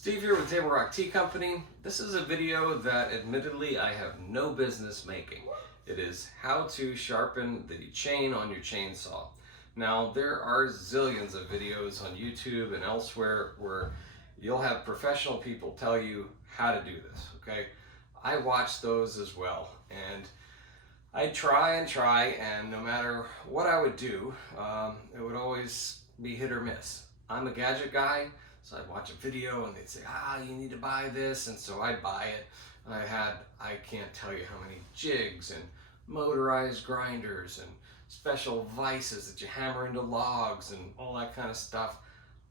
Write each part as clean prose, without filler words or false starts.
Steve here with Table Rock Tea Company. This is a video that admittedly I have no business making. It is how to sharpen the chain on your chainsaw. Now there are zillions of videos on YouTube and elsewhere where you'll have professional people tell you how to do this, okay? I watch those as well, and I try and no matter what I would do, it would always be hit or miss. I'm a gadget guy, so I'd watch a video and they'd say, you need to buy this, and so I'd buy it. And I can't tell you how many jigs and motorized grinders and special vices that you hammer into logs and all that kind of stuff.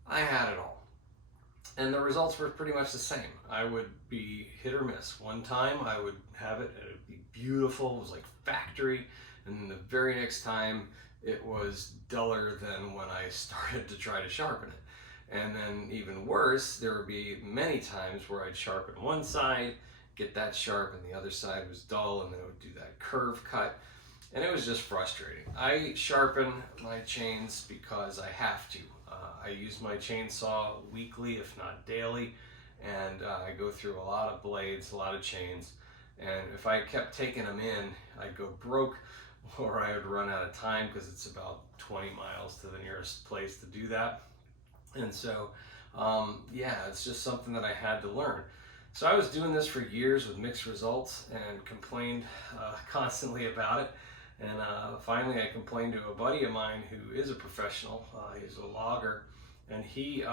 I had it all. And the results were pretty much the same. I would be hit or miss. One time I would have it and it would be beautiful, it was like factory, and then the very next time it was duller than when I started to try to sharpen it. And then even worse, there would be many times where I'd sharpen one side, get that sharp, and the other side was dull, and then it would do that curve cut. And it was just frustrating. I sharpen my chains because I have to. I use my chainsaw weekly, if not daily, and I go through a lot of blades, a lot of chains. And if I kept taking them in, I'd go broke, or I would run out of time because it's about 20 miles to the nearest place to do that. And so, yeah, it's just something that I had to learn. So I was doing this for years with mixed results and complained constantly about it. And finally I complained to a buddy of mine who is a professional. He's a logger, and he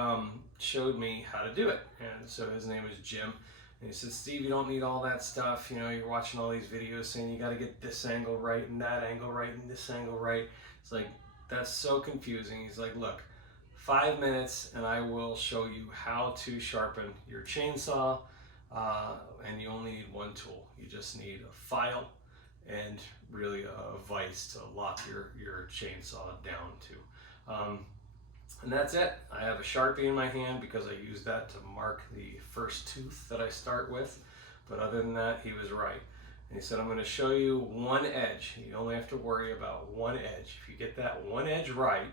showed me how to do it. And so his name is Jim. And he said, Steve, you don't need all that stuff. You know, you're watching all these videos saying you got to get this angle right and that angle right and this angle right. It's like, that's so confusing. He's like, look, 5 minutes and I will show you how to sharpen your chainsaw, and you only need one tool. You just need a file and really a vise to lock your chainsaw down to. And that's it. I have a Sharpie in my hand because I use that to mark the first tooth that I start with. But other than that, he was right. And he said, I'm going to show you one edge. You only have to worry about one edge. If you get that one edge right,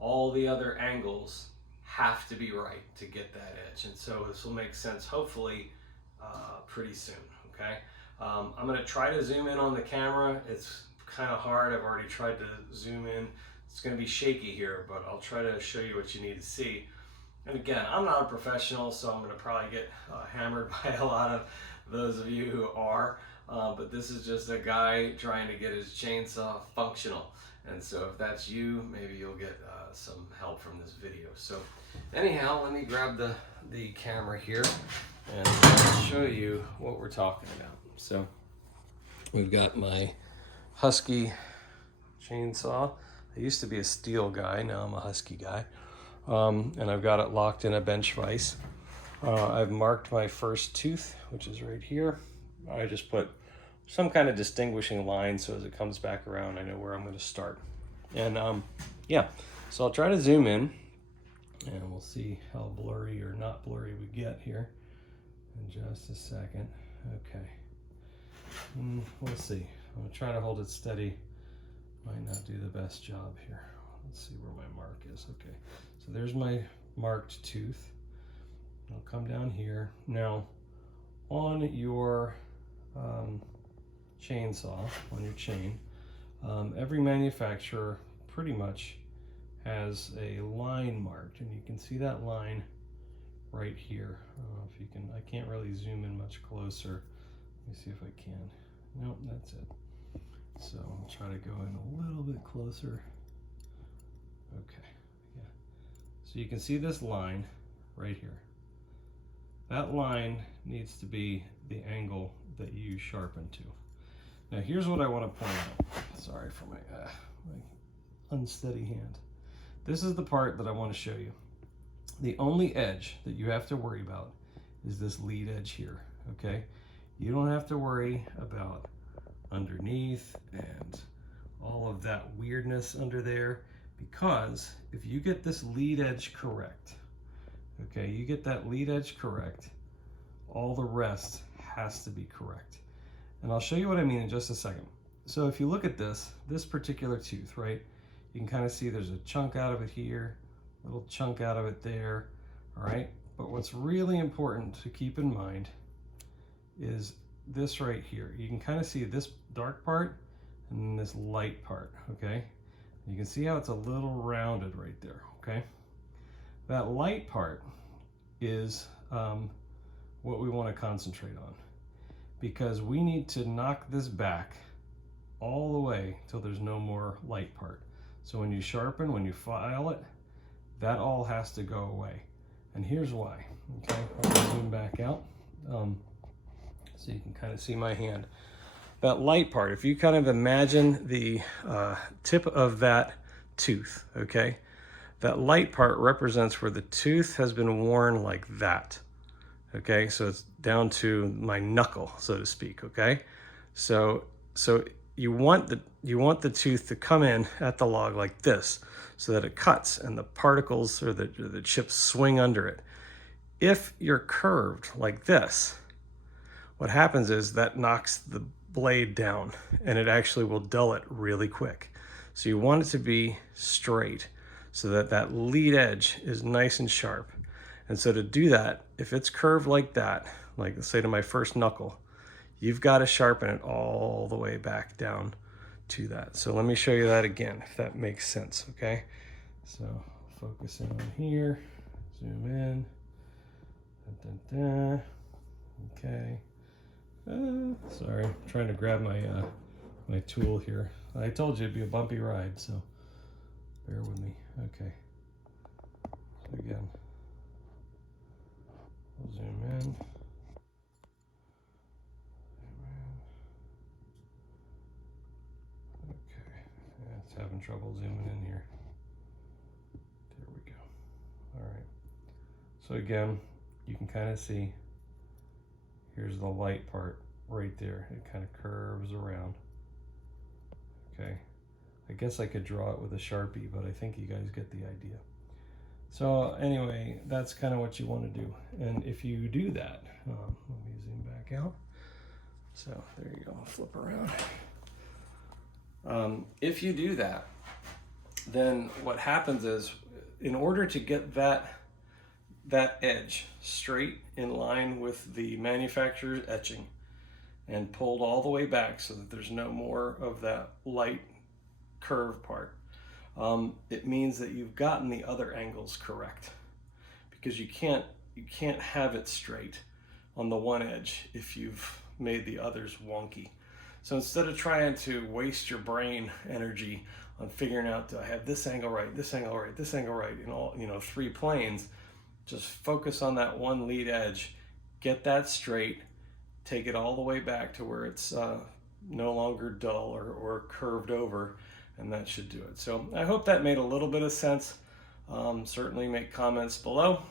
all the other angles have to be right to get that edge. And so this will make sense hopefully pretty soon, okay? I'm gonna try to zoom in on the camera. It's kind of hard. I've already tried to zoom in. It's gonna be shaky here, but I'll try to show you what you need to see. And again, I'm not a professional, so I'm gonna probably get hammered by a lot of those of you who are, but this is just a guy trying to get his chainsaw functional. And so if that's you, maybe you'll get some help from this video. So anyhow, let me grab the camera here and show you what we're talking about. So we've got my Husky chainsaw. I used to be a steel guy, now I'm a Husky guy. And I've got it locked in a bench vise. I've marked my first tooth, which is right here. I just put some kind of distinguishing line so as it comes back around, I know where I'm going to start. And yeah, so I'll try to zoom in and we'll see how blurry or not blurry we get here in just a second. Okay, we'll see. I'm going to try to hold it steady. Might not do the best job here. Let's see where my mark is. Okay, so there's my marked tooth. I'll come down here. Now, on your chainsaw, on your chain, every manufacturer pretty much has a line marked, and you can see that line right here. I don't know if you can, I can't really zoom in much closer. Let me see if I can. Nope, that's it. So I'll try to go in a little bit closer. Okay, yeah. So you can see this line right here. That line needs to be the angle that you sharpen to. Now here's what I want to point out. Sorry for my unsteady hand. This is the part that I want to show you. The only edge that you have to worry about is this lead edge here, okay? You don't have to worry about underneath and all of that weirdness under there, because if you get this lead edge correct, okay, you get that lead edge correct, all the rest has to be correct. And I'll show you what I mean in just a second. So if you look at this particular tooth, right, you can kind of see there's a chunk out of it here, little chunk out of it there, all right? But what's really important to keep in mind is this right here. You can kind of see this dark part and then this light part, okay? You can see how it's a little rounded right there, okay? That light part is what we want to concentrate on, because we need to knock this back all the way till there's no more light part. So when you sharpen, when you file it, that all has to go away. And here's why, okay? I'll zoom back out so you can kind of see my hand. That light part, if you kind of imagine the tip of that tooth, okay? That light part represents where the tooth has been worn like that, okay? So it's down to my knuckle, so to speak, okay? So you want the tooth to come in at the log like this so that it cuts and the particles or the chips swing under it. If you're curved like this, what happens is that knocks the blade down and it actually will dull it really quick. So you want it to be straight so that that lead edge is nice and sharp. And so to do that, if it's curved like that, like let's say to my first knuckle, you've got to sharpen it all the way back down to that. So let me show you that again, if that makes sense, okay? So focus in on here, zoom in, okay. Sorry, I'm trying to grab my my tool here. I told you it'd be a bumpy ride, so bear with me. Okay. So again, we'll zoom in. Okay, yeah, it's having trouble zooming in here. There we go. All right. So again, you can kind of see, here's the light part right there. It kind of curves around. Okay. I guess I could draw it with a Sharpie, but I think you guys get the idea. So anyway, that's kind of what you want to do. And if you do that, let me zoom back out. So there you go, I'll flip around. If you do that, then what happens is, in order to get that edge straight in line with the manufacturer's etching and pulled all the way back so that there's no more of that light curve part, it means that you've gotten the other angles correct, because you can't have it straight on the one edge if you've made the others wonky. So instead of trying to waste your brain energy on figuring out, do I have this angle right, this angle right, this angle right in all, 3 planes, just focus on that one lead edge, get that straight, take it all the way back to where it's no longer dull or curved over, and that should do it. So I hope that made a little bit of sense. Certainly make comments below.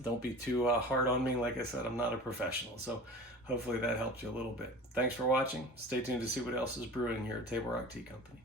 Don't be too hard on me. Like I said, I'm not a professional, so hopefully that helped you a little bit. Thanks for watching. Stay tuned to see what else is brewing here at Table Rock Tea Company.